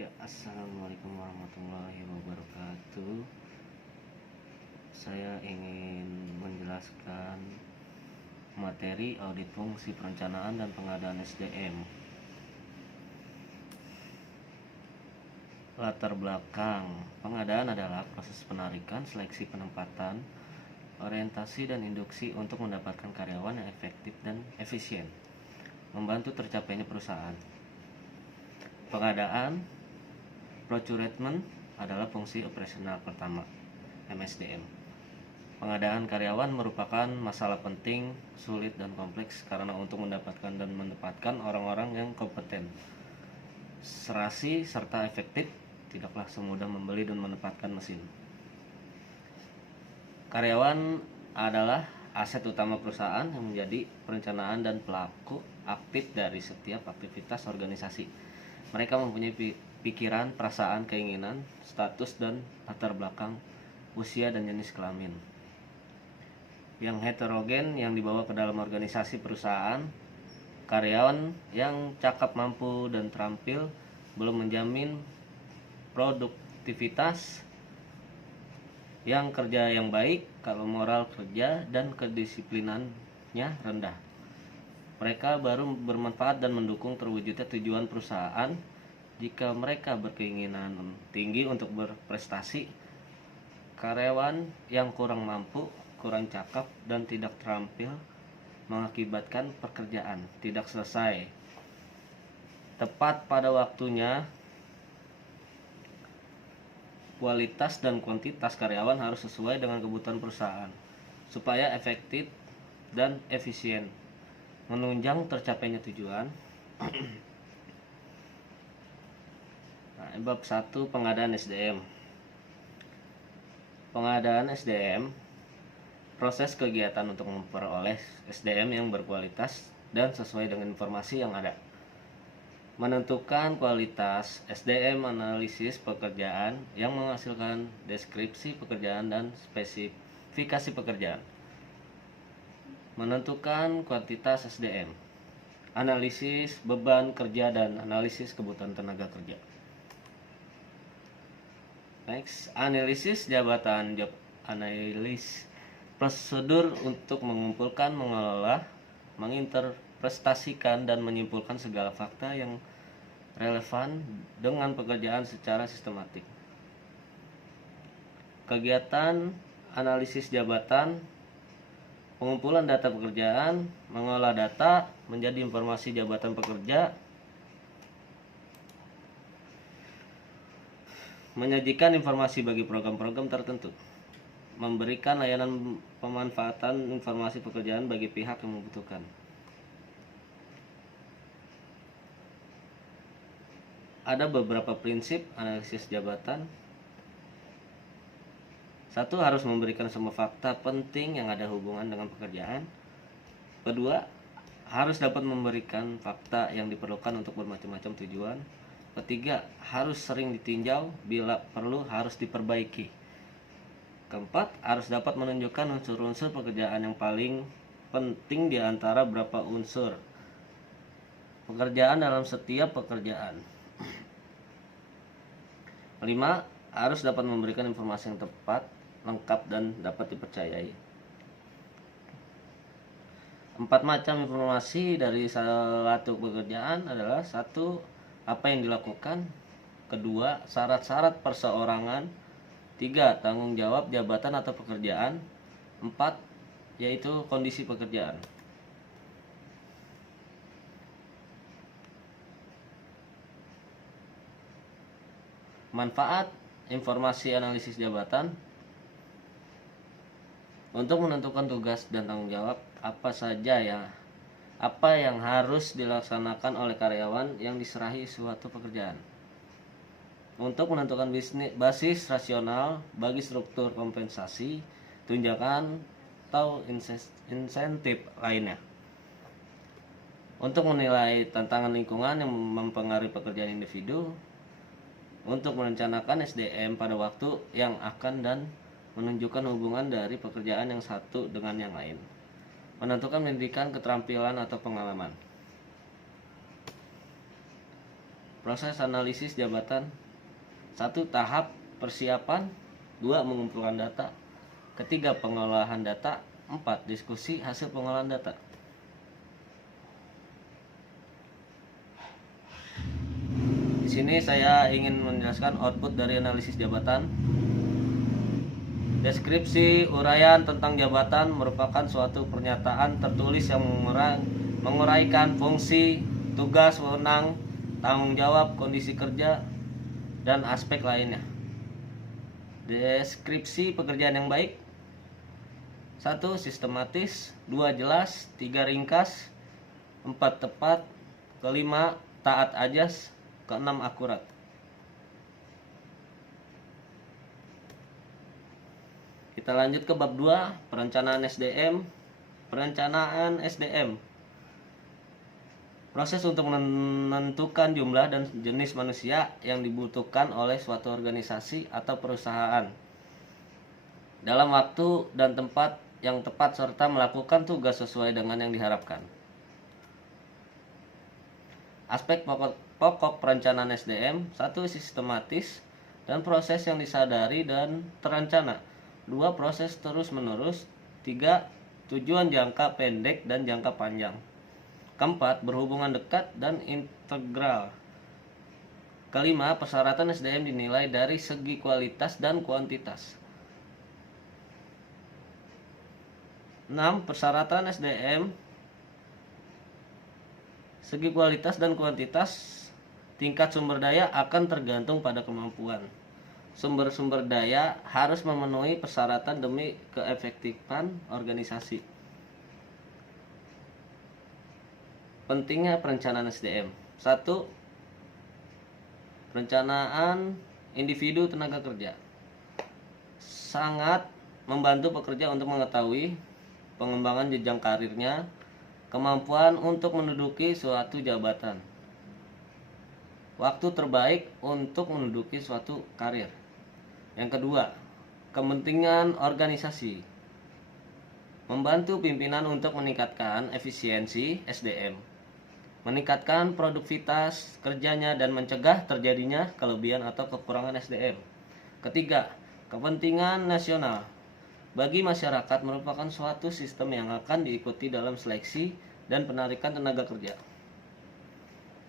Ya, assalamualaikum warahmatullahi wabarakatuh. Saya ingin menjelaskan materi audit fungsi perencanaan dan pengadaan SDM. Latar belakang pengadaan adalah proses penarikan, seleksi, penempatan, orientasi, dan induksi untuk mendapatkan karyawan yang efektif dan efisien, membantu tercapainya perusahaan. Pengadaan procurement adalah fungsi operasional pertama, MSDM. Pengadaan karyawan merupakan masalah penting, sulit, dan kompleks karena untuk mendapatkan dan menempatkan orang-orang yang kompeten, serasi, serta efektif tidaklah semudah membeli dan menempatkan mesin. Karyawan adalah aset utama perusahaan yang menjadi perencanaan dan pelaku aktif dari setiap aktivitas organisasi. Mereka mempunyai pikiran, perasaan, keinginan, status, dan latar belakang, usia, dan jenis kelamin yang heterogen yang dibawa ke dalam organisasi perusahaan. Karyawan yang cakap, mampu, dan terampil belum menjamin produktivitas yang kerja yang baik kalau moral kerja dan kedisiplinannya rendah. Mereka baru bermanfaat dan mendukung terwujudnya tujuan perusahaan jika mereka berkeinginan tinggi untuk berprestasi. Karyawan yang kurang mampu, kurang cakap, dan tidak terampil mengakibatkan pekerjaan tidak selesai tepat pada waktunya. Kualitas dan kuantitas karyawan harus sesuai dengan kebutuhan perusahaan supaya efektif dan efisien menunjang tercapainya tujuan. Bab 1, pengadaan SDM. Pengadaan SDM, proses kegiatan untuk memperoleh SDM yang berkualitas dan sesuai dengan informasi yang ada. Menentukan kualitas SDM, analisis pekerjaan yang menghasilkan deskripsi pekerjaan dan spesifikasi pekerjaan. Menentukan kuantitas SDM, analisis beban kerja dan analisis kebutuhan tenaga kerja. Next, analisis jabatan, job analysis, prosedur untuk mengumpulkan, mengelola, menginterpretasikan, dan menyimpulkan segala fakta yang relevan dengan pekerjaan secara sistematik. Kegiatan analisis jabatan, pengumpulan data pekerjaan, mengolah data menjadi informasi jabatan pekerja, menyajikan informasi bagi program-program tertentu, memberikan layanan pemanfaatan informasi pekerjaan bagi pihak yang membutuhkan. Ada beberapa prinsip analisis jabatan. 1. Harus memberikan semua fakta penting yang ada hubungan dengan pekerjaan. Kedua, harus dapat memberikan fakta yang diperlukan untuk bermacam-macam tujuan. Ketiga, harus sering ditinjau, bila perlu harus diperbaiki. Keempat, harus dapat menunjukkan unsur-unsur pekerjaan yang paling penting di antara beberapa unsur pekerjaan dalam setiap pekerjaan. 5. Harus dapat memberikan informasi yang tepat, lengkap, dan dapat dipercayai. 4 macam informasi dari suatu pekerjaan adalah: 1. Apa yang dilakukan. 2. Syarat-syarat perseorangan. 3. Tanggung jawab jabatan atau pekerjaan. 4. Yaitu kondisi pekerjaan. Manfaat informasi analisis jabatan: untuk menentukan tugas dan tanggung jawab apa yang harus dilaksanakan oleh karyawan yang diserahi suatu pekerjaan. Untuk menentukan basis rasional bagi struktur kompensasi, tunjangan, atau insentif lainnya. Untuk menilai tantangan lingkungan yang mempengaruhi pekerjaan individu. Untuk merencanakan SDM pada waktu yang akan dan menunjukkan hubungan dari pekerjaan yang satu dengan yang lain. Menentukan pendidikan, keterampilan, atau pengalaman. Proses analisis jabatan. 1. Tahap persiapan. 2. Mengumpulkan data. 3. Pengolahan data. 4. Diskusi hasil pengolahan data. Di sini saya ingin menjelaskan output dari analisis jabatan. Deskripsi uraian tentang jabatan merupakan suatu pernyataan tertulis yang menguraikan fungsi, tugas, wewenang, tanggung jawab, kondisi kerja, dan aspek lainnya. Deskripsi pekerjaan yang baik. 1. Sistematis. 2. Jelas. 3. Ringkas. 4. Tepat. 5. Taat ajas. 6. Akurat. Kita lanjut ke bab 2, perencanaan SDM. Perencanaan SDM. Proses untuk menentukan jumlah dan jenis manusia yang dibutuhkan oleh suatu organisasi atau perusahaan dalam waktu dan tempat yang tepat serta melakukan tugas sesuai dengan yang diharapkan. Aspek pokok perencanaan SDM. 1. Sistematis dan proses yang disadari dan terencana. 2. Proses terus menerus. 3. Tujuan jangka pendek dan jangka panjang. 4. Berhubungan dekat dan integral. 5. Persyaratan SDM dinilai dari segi kualitas dan kuantitas. 6. Persyaratan SDM segi kualitas dan kuantitas. Tingkat sumber daya akan tergantung pada kemampuan. Sumber-sumber daya harus memenuhi persyaratan demi keefektifan organisasi. Pentingnya perencanaan SDM. 1. Perencanaan individu tenaga kerja sangat membantu pekerja untuk mengetahui pengembangan jenjang karirnya, kemampuan untuk menduduki suatu jabatan, waktu terbaik untuk menduduki suatu karir. Yang kedua, kepentingan organisasi. Membantu pimpinan untuk meningkatkan efisiensi SDM, meningkatkan produktivitas kerjanya dan mencegah terjadinya kelebihan atau kekurangan SDM. Ketiga, kepentingan nasional. Bagi masyarakat merupakan suatu sistem yang akan diikuti dalam seleksi dan penarikan tenaga kerja.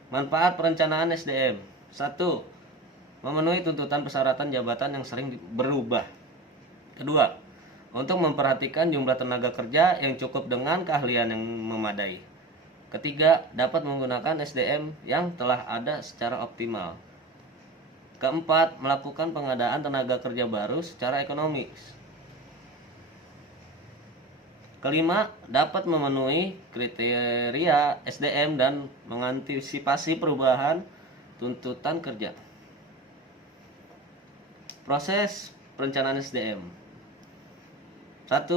Manfaat perencanaan SDM. 1. Memenuhi tuntutan persyaratan jabatan yang sering berubah. Kedua, untuk memperhatikan jumlah tenaga kerja yang cukup dengan keahlian yang memadai. Ketiga, dapat menggunakan SDM yang telah ada secara optimal. Keempat, melakukan pengadaan tenaga kerja baru secara ekonomis. Kelima, dapat memenuhi kriteria SDM dan mengantisipasi perubahan tuntutan kerja. Proses perencanaan SDM. 1.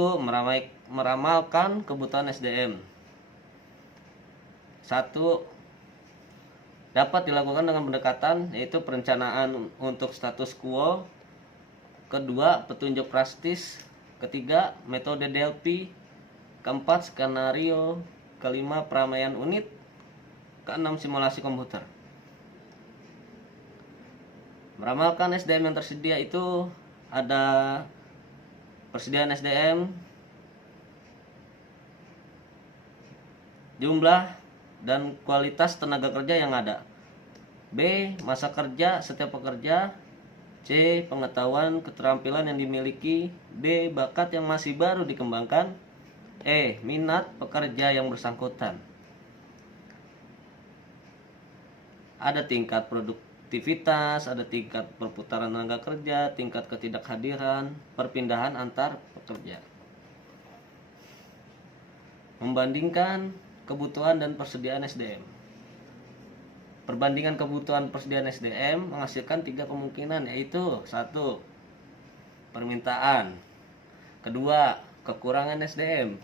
Meramalkan kebutuhan SDM. 1. Dapat dilakukan dengan pendekatan yaitu perencanaan untuk status quo. Kedua, petunjuk praktis. Ketiga, metode Delphi. Keempat, skenario. Kelima, peramaian unit. Keenam, simulasi komputer. Meramalkan SDM yang tersedia itu ada persediaan SDM, jumlah dan kualitas tenaga kerja yang ada. B. Masa kerja setiap pekerja. C. Pengetahuan keterampilan yang dimiliki. D. Bakat yang masih baru dikembangkan. E. Minat pekerja yang bersangkutan. Ada tingkat produktivitas, ada tingkat perputaran tenaga kerja, tingkat ketidakhadiran, perpindahan antar pekerja. Membandingkan kebutuhan dan persediaan SDM. Perbandingan kebutuhan persediaan SDM menghasilkan 3 kemungkinan, yaitu 1. Permintaan. 2. Kekurangan SDM.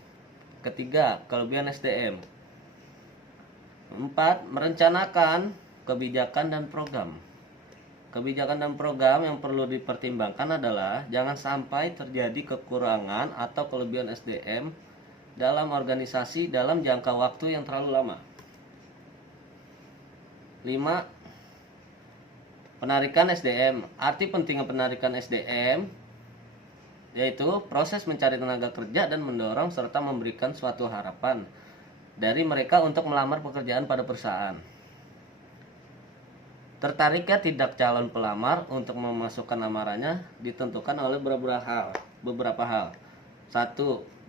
3. Kelebihan SDM. 4. Merencanakan kebijakan dan program. Kebijakan dan program yang perlu dipertimbangkan adalah jangan sampai terjadi kekurangan atau kelebihan SDM dalam organisasi dalam jangka waktu yang terlalu lama. 5. Penarikan SDM. Arti pentingnya penarikan SDM yaitu proses mencari tenaga kerja dan mendorong serta memberikan suatu harapan dari mereka untuk melamar pekerjaan pada perusahaan. Tertariknya tidak calon pelamar untuk memasukkan lamarannya ditentukan oleh beberapa hal. 1.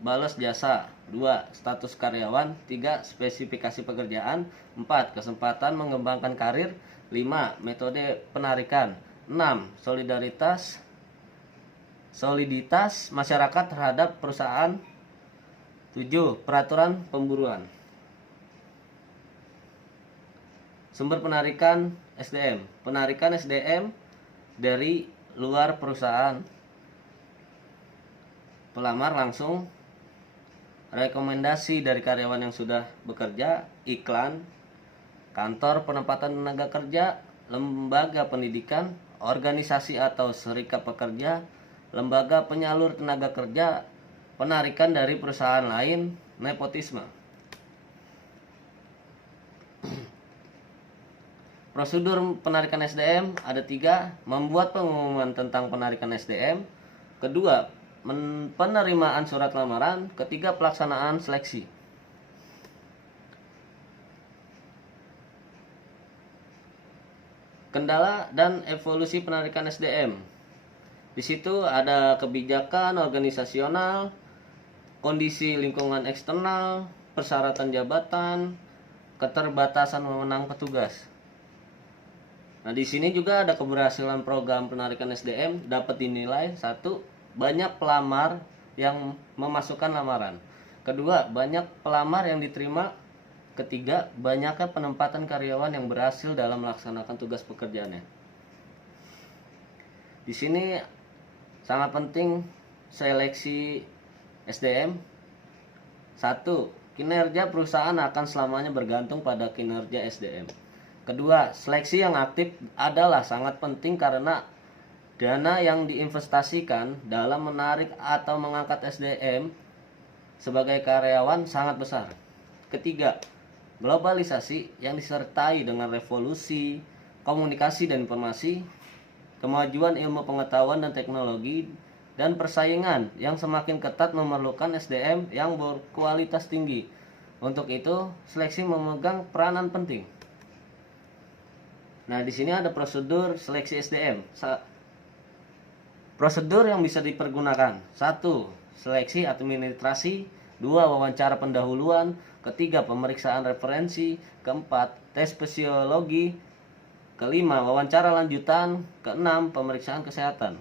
Balas jasa. 2. Status karyawan. 3. Spesifikasi pekerjaan. 4. Kesempatan mengembangkan karir. 5. Metode penarikan. 6. Soliditas masyarakat terhadap perusahaan. 7. Peraturan pemburuan. Sumber penarikan SDM. Penarikan SDM dari luar perusahaan. Pelamar langsung, rekomendasi dari karyawan yang sudah bekerja, iklan, kantor penempatan tenaga kerja, lembaga pendidikan, organisasi atau serikat pekerja, lembaga penyalur tenaga kerja, penarikan dari perusahaan lain, nepotisme. Prosedur penarikan SDM ada 3. Membuat pengumuman tentang penarikan SDM. Kedua, penerimaan surat lamaran. Ketiga, pelaksanaan seleksi. Kendala dan evolusi penarikan SDM. Di situ ada kebijakan organisasional, kondisi lingkungan eksternal, persyaratan jabatan, keterbatasan wewenang petugas. Nah, di sini juga ada keberhasilan program penarikan SDM dapat dinilai 1. Banyak pelamar yang memasukkan lamaran. Kedua, banyak pelamar yang diterima. Ketiga, banyaknya penempatan karyawan yang berhasil dalam melaksanakan tugas pekerjaannya. Di sini sangat penting seleksi SDM. 1. Kinerja perusahaan akan selamanya bergantung pada kinerja SDM. Kedua, seleksi yang aktif adalah sangat penting karena dana yang diinvestasikan dalam menarik atau mengangkat SDM sebagai karyawan sangat besar. Ketiga, globalisasi yang disertai dengan revolusi komunikasi dan informasi, kemajuan ilmu pengetahuan dan teknologi, dan persaingan yang semakin ketat memerlukan SDM yang berkualitas tinggi. Untuk itu, seleksi memegang peranan penting. Nah, di sini ada prosedur seleksi SDM. Prosedur yang bisa dipergunakan. 1. Seleksi administrasi. 2. Wawancara pendahuluan. Ketiga, pemeriksaan referensi. Keempat, tes fisiologi. Kelima, wawancara lanjutan. Keenam, pemeriksaan kesehatan.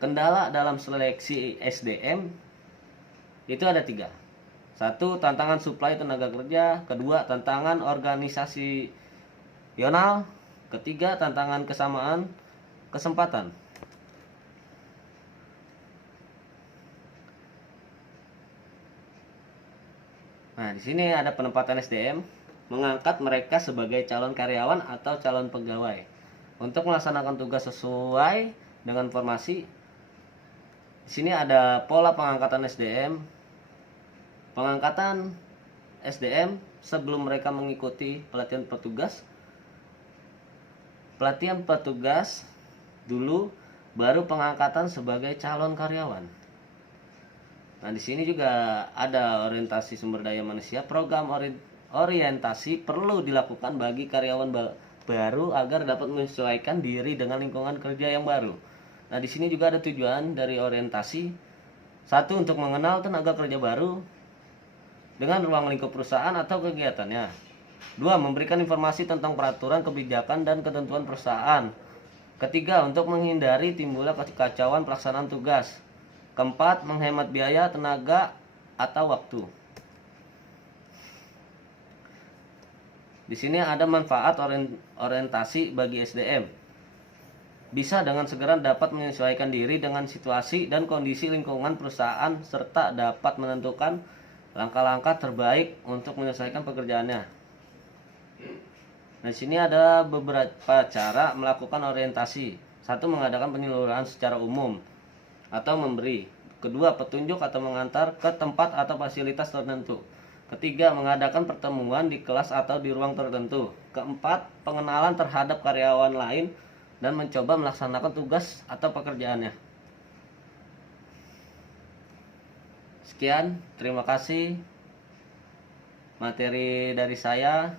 Kendala dalam seleksi SDM itu ada 3. 1. Tantangan suplai tenaga kerja. Kedua, tantangan organisasional. Ketiga, tantangan kesamaan kesempatan. Nah, di sini ada penempatan SDM, mengangkat mereka sebagai calon karyawan atau calon pegawai untuk melaksanakan tugas sesuai dengan formasi. Di sini ada pola pengangkatan SDM. Pengangkatan SDM sebelum mereka mengikuti pelatihan petugas. Pelatihan petugas dulu, baru pengangkatan sebagai calon karyawan. Nah, di sini juga ada orientasi sumber daya manusia. Program orientasi perlu dilakukan bagi karyawan baru agar dapat menyesuaikan diri dengan lingkungan kerja yang baru. Nah, di sini juga ada tujuan dari orientasi. 1. Untuk mengenal tenaga kerja baru dengan ruang lingkup perusahaan atau kegiatannya. 2. Memberikan informasi tentang peraturan, kebijakan, dan ketentuan perusahaan. Ketiga, untuk menghindari timbulnya kekacauan pelaksanaan tugas. Keempat, menghemat biaya, tenaga, atau waktu. Di sini ada manfaat orientasi bagi SDM. Bisa dengan segera dapat menyesuaikan diri dengan situasi dan kondisi lingkungan perusahaan serta dapat menentukan langkah-langkah terbaik untuk menyelesaikan pekerjaannya. Nah, di sini ada beberapa cara melakukan orientasi. 1. Mengadakan penyeluruhan secara umum atau memberi. Kedua, petunjuk atau mengantar ke tempat atau fasilitas tertentu. Ketiga, mengadakan pertemuan di kelas atau di ruang tertentu. Keempat, pengenalan terhadap karyawan lain dan mencoba melaksanakan tugas atau pekerjaannya. Sekian, terima kasih materi dari saya.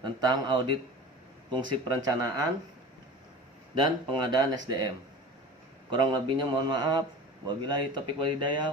Tentang audit fungsi perencanaan dan pengadaan SDM. Kurang lebihnya mohon maaf. Wabillahi taufiq wal hidayah.